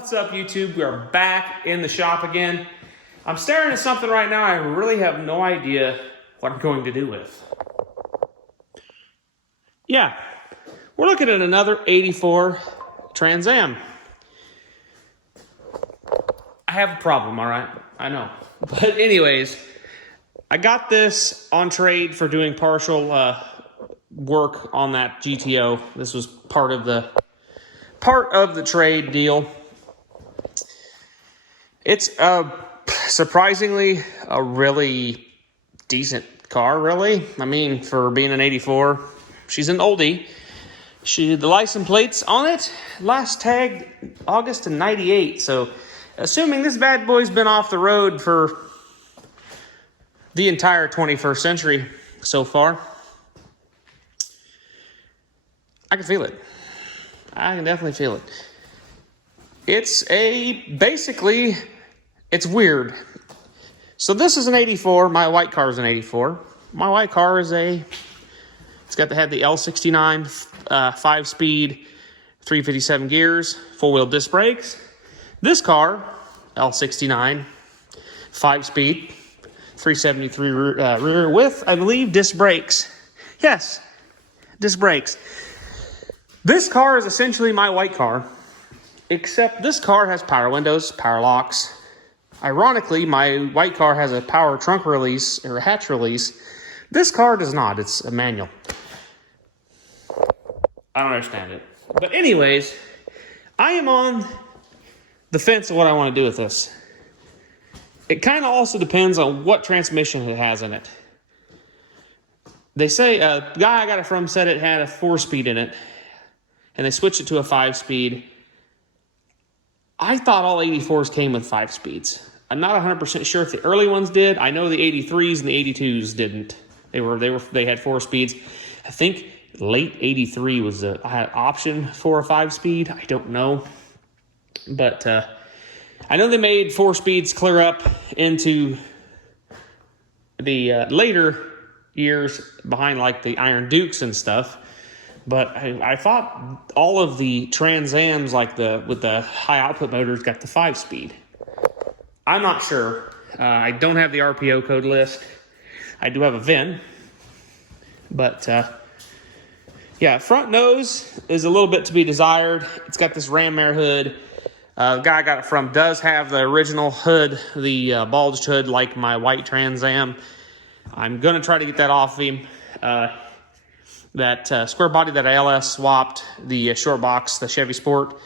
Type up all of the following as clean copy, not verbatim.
What's up, YouTube? We are back in the shop again. I'm staring at something right now I really have no idea what I'm going to do with. Yeah, we're looking at another 84 Trans Am. I have a problem, all right? I know. But anyways, I got this on trade for doing partial work on that GTO. This was part of the trade deal. It's surprisingly a really decent car, really. I mean, for being an 84, she's an oldie. The license plates on it last tagged August of 98. So, assuming this bad boy's been off the road for the entire 21st century so far, I can feel it. I can definitely feel it. It's weird. So this is an 84. My white car is an 84. My white car is had the L69 5-speed, 357 gears, 4-wheel disc brakes. This car, L69, 5-speed, 373 rear with, I believe, disc brakes. Yes, disc brakes. This car is essentially my white car, except this car has power windows, power locks. Ironically, my white car has a power trunk release or a hatch release. This car does not. It's a manual. I don't understand it. But anyways, I am on the fence of what I want to do with this. It kind of also depends on what transmission it has in it. They say, the guy I got it from said it had a 4-speed in it, and they switched it to a 5-speed. I thought all 84s came with 5 speeds. I'm not 100% sure if the early ones did. I know the 83s and the 82s didn't. They had 4 speeds. I think late 83 was I had an option for a 5-speed. I don't know. But I know they made 4 speeds clear up into the later years behind like the Iron Dukes and stuff. But I thought all of the Trans Ams, like with the high output motors, got the 5-speed. I'm not sure. I don't have the RPO code list. I do have a VIN. But yeah, front nose is a little bit to be desired. It's got this ram air hood. The guy I got it from does have the original hood, the bulged hood like my white Trans Am. I'm going to try to get that off of him. That square body that I LS swapped, the short box, the Chevy Sport,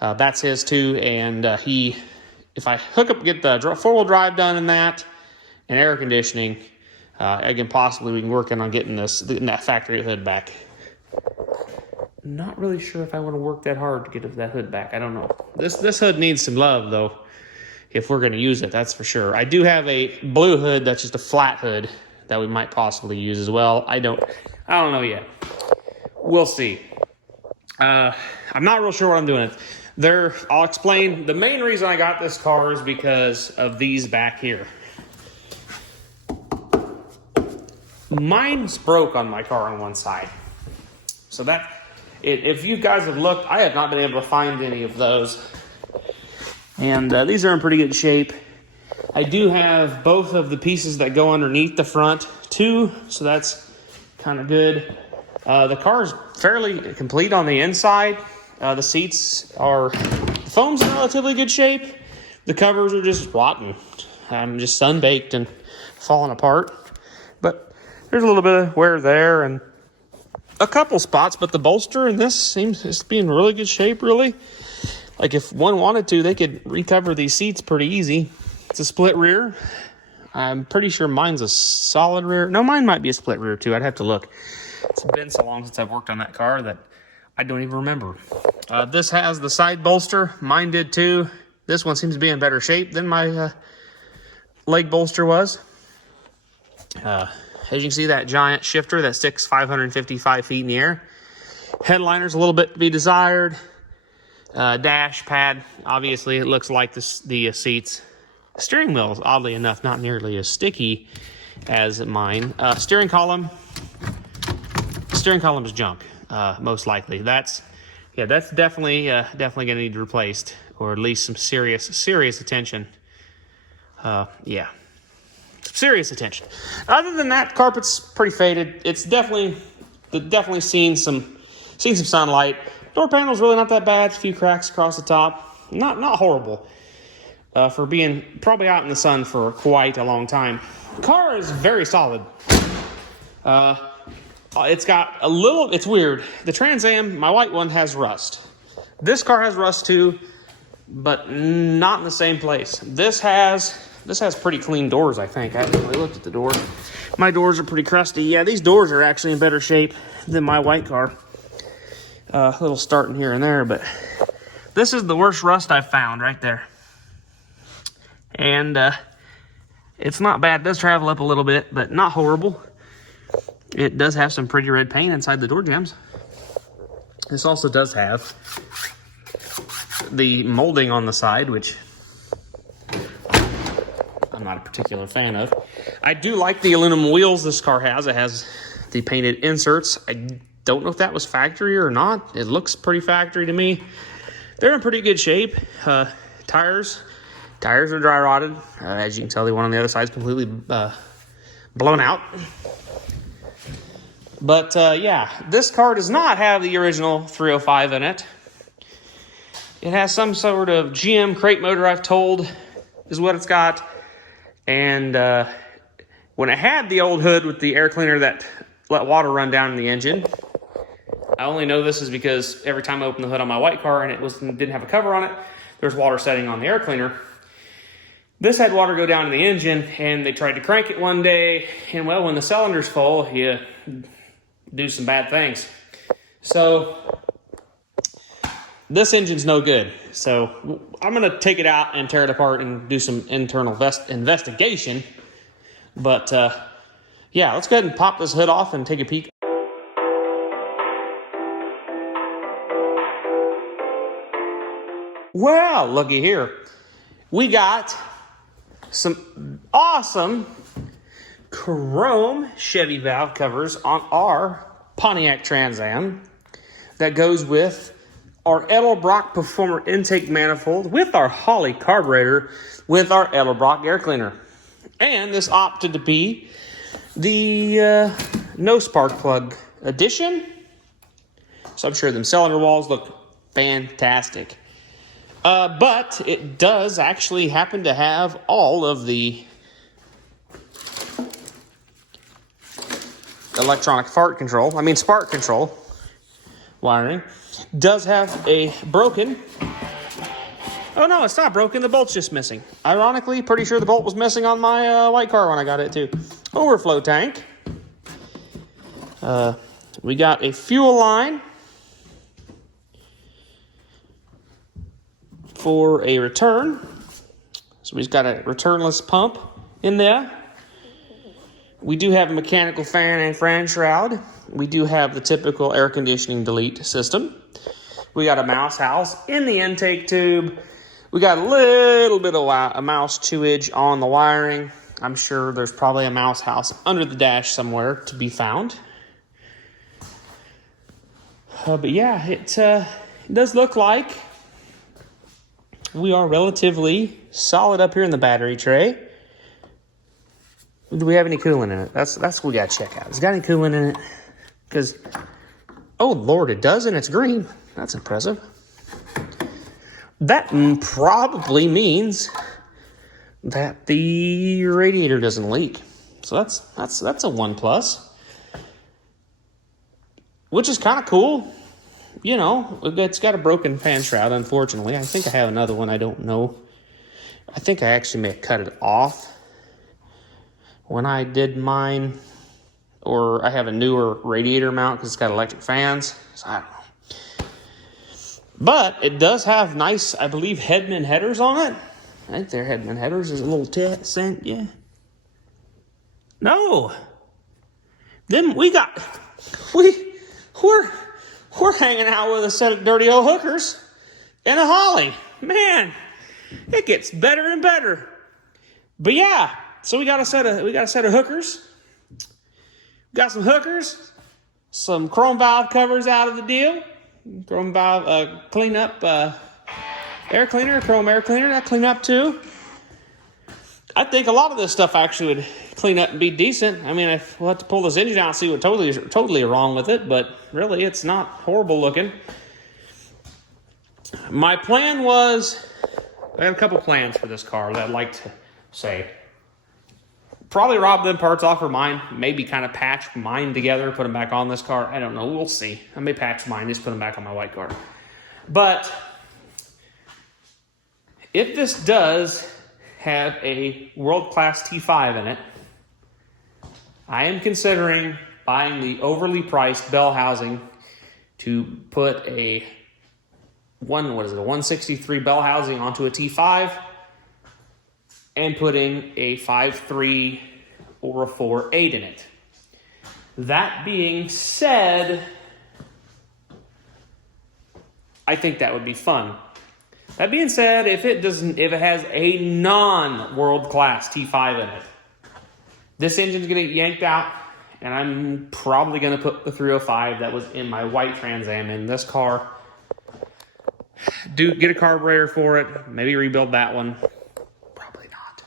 that's his too. And if I get the 4-wheel drive done in that and air conditioning, again, possibly we can work on getting that factory hood back. Not really sure if I want to work that hard to get that hood back. I don't know. This hood needs some love though, if we're going to use it, that's for sure. I do have a blue hood that's just a flat hood that we might possibly use as well. I don't know yet. We'll see. I'm not real sure what I'm doing. I'll explain. The main reason I got this car is because of these back here. Mine's broke on my car on one side. So if you guys have looked, I have not been able to find any of those. And these are in pretty good shape. I do have both of the pieces that go underneath the front too, so that's kind of good. The car is fairly complete on the inside. The seats the foam's in relatively good shape. The covers are just rotten. I'm just sun-baked and falling apart. But there's a little bit of wear there and a couple spots, but the bolster in this seems to be in really good shape, really. Like if one wanted to, they could recover these seats pretty easy. It's a split rear. I'm pretty sure mine's a solid rear. No, mine might be a split rear too. I'd have to look. It's been so long since I've worked on that car that I don't even remember. This has the side bolster. Mine did too. This one seems to be in better shape than my leg bolster was. As you can see, that giant shifter that sticks 555 feet in the air. Headliner's a little bit to be desired. Dash pad, obviously it looks like the seats. Steering wheel is, oddly enough, not nearly as sticky as mine. Steering column is junk, most likely. That's Yeah, that's definitely definitely gonna need replaced, or at least some serious attention. Yeah, serious attention. Other than that, carpet's pretty faded. It's definitely seen some sunlight. Door panel's really not that bad. A few cracks across the top. Not horrible for being probably out in the sun for quite a long time. Car is very solid. It's got a little. It's weird. The Trans Am, my white one, has rust. This car has rust too, but not in the same place. This has pretty clean doors, I think. I haven't really looked at the door. My doors are pretty crusty. Yeah, these doors are actually in better shape than my white car. A little starting here and there, but this is the worst rust I've found right there. And it's not bad. It does travel up a little bit, but not horrible. It does have some pretty red paint inside the door jambs. This also does have the molding on the side, which I'm not a particular fan of. I do like the aluminum wheels this car has. It has the painted inserts. I don't know if that was factory or not. It looks pretty factory to me. They're in pretty good shape. Tires are dry rotted. As you can tell, the one on the other side is completely blown out. But yeah, this car does not have the original 305 in it. It has some sort of GM crate motor, I've told, is what it's got. And when it had the old hood with the air cleaner that let water run down in the engine, I only know this is because every time I opened the hood on my white car and didn't have a cover on it, there's water setting on the air cleaner. This had water go down in the engine, and they tried to crank it one day, and well, when the cylinder's full, you do some bad things. So this engine's no good. So I'm going to take it out and tear it apart and do some internal investigation. But yeah, let's go ahead and pop this hood off and take a peek. Well, looky here. We got some awesome chrome Chevy valve covers on our Pontiac Trans Am that goes with our Edelbrock Performer intake manifold, with our Holley carburetor, with our Edelbrock air cleaner. And this opted to be the no spark plug edition. So I'm sure them cylinder walls look fantastic. But it does actually happen to have all of the spark control wiring. Does have a broken. Oh no, it's not broken. The bolt's just missing. Ironically, pretty sure the bolt was missing on my white car when I got it too. Overflow tank. We got a fuel line for a return. So we've got a returnless pump in there. We do have a mechanical fan and fan shroud. We do have the typical air conditioning delete system. We got a mouse house in the intake tube. We got a little bit of a mouse 2-inch on the wiring. I'm sure there's probably a mouse house under the dash somewhere to be found. But yeah, it does look like we are relatively solid up here in the battery tray. Do we have any coolant in it? That's what we got to check out. Has it got any coolant in it? Because, oh Lord, it does, and it's green. That's impressive. That probably means that the radiator doesn't leak. So that's a 1 plus, which is kind of cool. You know, it's got a broken fan shroud, unfortunately. I think I have another one. I don't know. I think I actually may have cut it off when I did mine. Or I have a newer radiator mount because it's got electric fans. So I don't know. But it does have nice, I believe, Headman headers on it. I think they're Headman headers. There's a little scent, yeah. No. Then we're hanging out with a set of dirty old hookers and a Holley. Man, it gets better and better. But yeah, so we got a set of hookers. We got some hookers, some chrome valve covers out of the deal. throw them about clean up air cleaner, chrome air cleaner, that clean up too. I think a lot of this stuff actually would clean up and be decent. I mean, we'll have to pull this engine out and see what totally wrong with it, but really it's not horrible looking. My plan was, I had a couple plans for this car that I'd like to say. Probably rob them parts off of mine, maybe kind of patch mine together, put them back on this car. I don't know, we'll see. I may patch mine, just put them back on my white car. But if this does have a world-class T5 in it, I am considering buying the overly priced bell housing to put a 163 bell housing onto a T5 and putting a 5.3 or a 4.8 in it. That being said, I think that would be fun. That being said, if it has a non-world-class T5 in it, this engine's going to get yanked out, and I'm probably going to put the 305 that was in my white Trans Am in this car. Get a carburetor for it, maybe rebuild that one. Probably not.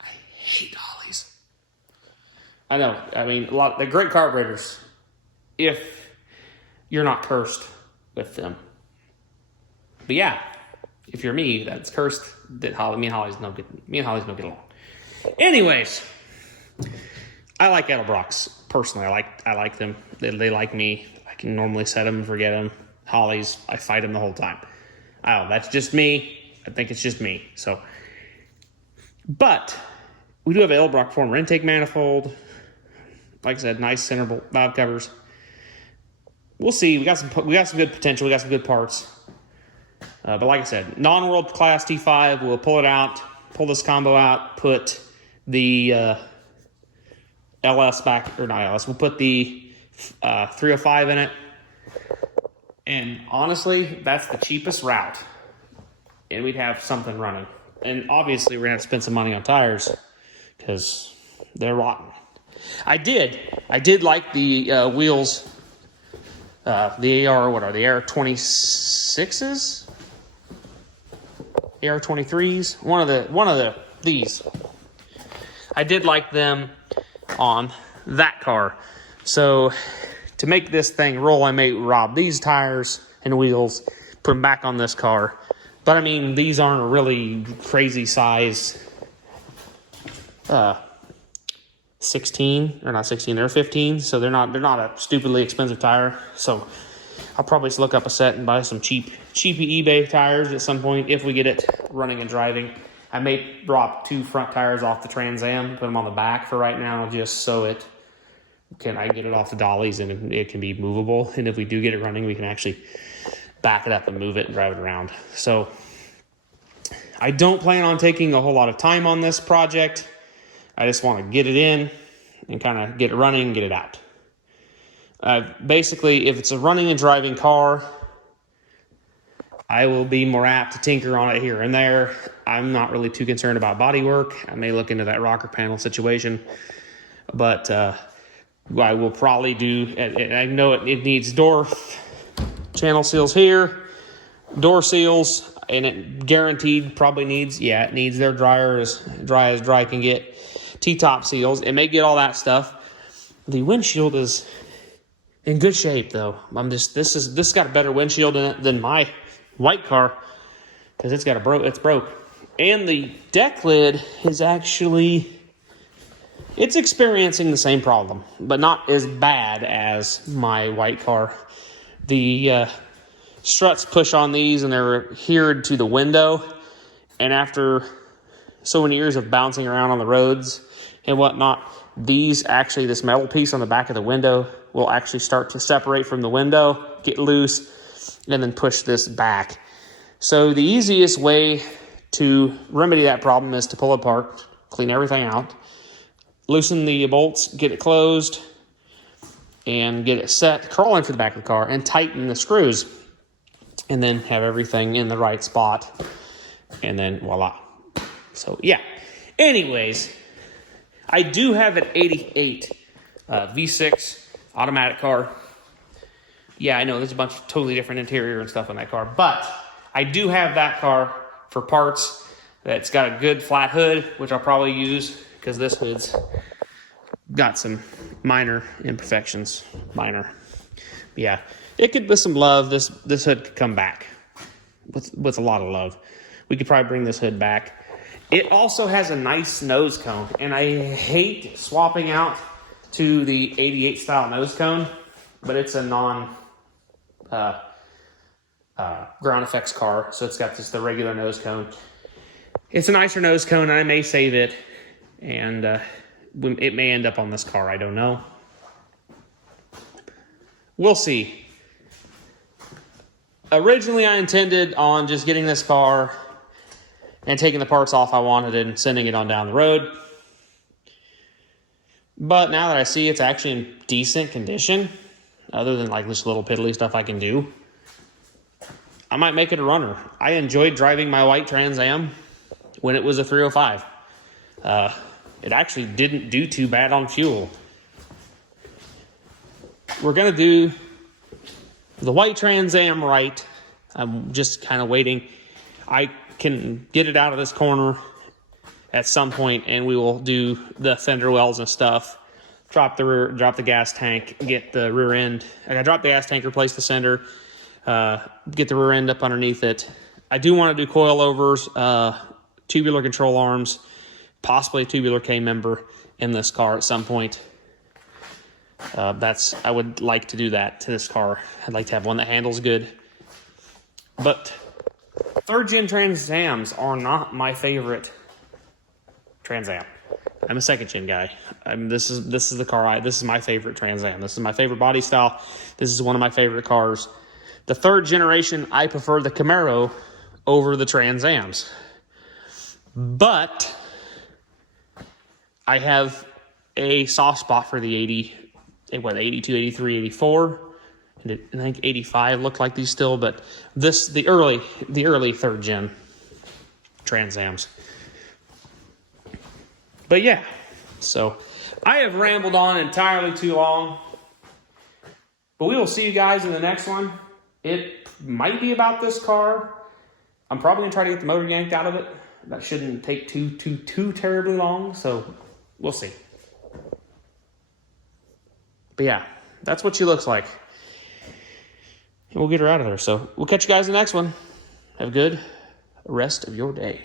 I hate Hollies. I know, I mean, they're great carburetors if you're not cursed with them. But yeah, if you're me, that's cursed. Me and Holly's no get along. Anyways, I like Edelbrocks personally. I like them. They like me. I can normally set them and forget them. Hollies, I fight them the whole time. Oh, that's just me. I think it's just me. So, but we do have Edelbrock former intake manifold. Like I said, nice center valve covers. We'll see. We got some good potential. We got some good parts. But like I said, non-world class T5, we'll pull it out, pull this combo out, put the LS back, or not LS, we'll put the 305 in it. And honestly, that's the cheapest route. And we'd have something running. And obviously, we're going to have to spend some money on tires because they're rotten. I did like the wheels, the AR, what are the AR 26s? AR 23s, one of these. I did like them on that car. So to make this thing roll, I may rob these tires and wheels, put them back on this car. But I mean, these aren't a really crazy size 16, or not 16, they're 15, so they're not a stupidly expensive tire. So I'll probably just look up a set and buy some cheapy eBay tires at some point if we get it running and driving. I may drop 2 front tires off the Trans Am, put them on the back for right now, just so I can get it off the dollies and it can be movable. And if we do get it running, we can actually back it up and move it and drive it around. So I don't plan on taking a whole lot of time on this project. I just want to get it in and kind of get it running and get it out. Basically, if it's a running and driving car, I will be more apt to tinker on it here and there. I'm not really too concerned about body work. I may look into that rocker panel situation, but I will probably do, I know it needs door channel seals here, door seals, and it guaranteed probably needs, it needs their dryer as dry can get. T-top seals, it may get all that stuff. The windshield is in good shape though. This got a better windshield in it than my white car because it's broke. And the deck lid is actually, it's experiencing the same problem, but not as bad as my white car. The struts push on these and they're adhered to the window, and after so many years of bouncing around on the roads and whatnot, this metal piece on the back of the window will actually start to separate from the window, get loose, and then push this back. So the easiest way to remedy that problem is to pull it apart, clean everything out, loosen the bolts, get it closed, and get it set, crawl into the back of the car, and tighten the screws, and then have everything in the right spot, and then voila. So yeah. Anyways, I do have an 88 V6 automatic car. Yeah, I know there's a bunch of totally different interior and stuff on that car, but I do have that car for parts. That's got a good flat hood, which I'll probably use because this hood's got some minor imperfections. Minor. Yeah, it could, with some love, this hood could come back with a lot of love. We could probably bring this hood back. It also has a nice nose cone, and I hate swapping out to the 88 style nose cone, but it's a non ground effects car, so it's got just the regular nose cone. It's a nicer nose cone, and I may save it, and it may end up on this car. I don't know. We'll see. Originally, I intended on just getting this car and taking the parts off I wanted and sending it on down the road. But now that I see it's actually in decent condition, other than like this little piddly stuff I can do, I might make it a runner. I enjoyed driving my white Trans Am when it was a 305. It actually didn't do too bad on fuel. We're going to do the white Trans Am right. I'm just kind of waiting. I can get it out of this corner at some point, and we will do the fender wells and stuff. Drop the gas tank, get the rear end. I gotta drop the gas tank, replace the sender, get the rear end up underneath it. I do want to do coilovers, tubular control arms, possibly a tubular K member in this car at some point. I would like to do that to this car. I'd like to have one that handles good. But third gen Trans Ams are not my favorite Trans Am. I'm a second gen guy. This is the car. This is my favorite Trans Am. This is my favorite body style. This is one of my favorite cars. The third generation, I prefer the Camaro over the Trans Ams. But I have a soft spot for the 82, 83, 84. And I think 85 look like these still, but the early third gen Trans Ams. But yeah, so I have rambled on entirely too long, but we will see you guys in the next one. It might be about this car. I'm probably gonna try to get the motor yanked out of it. That shouldn't take too terribly long, so we'll see. But yeah, that's what she looks like. And we'll get her out of there. So we'll catch you guys in the next one. Have a good rest of your day.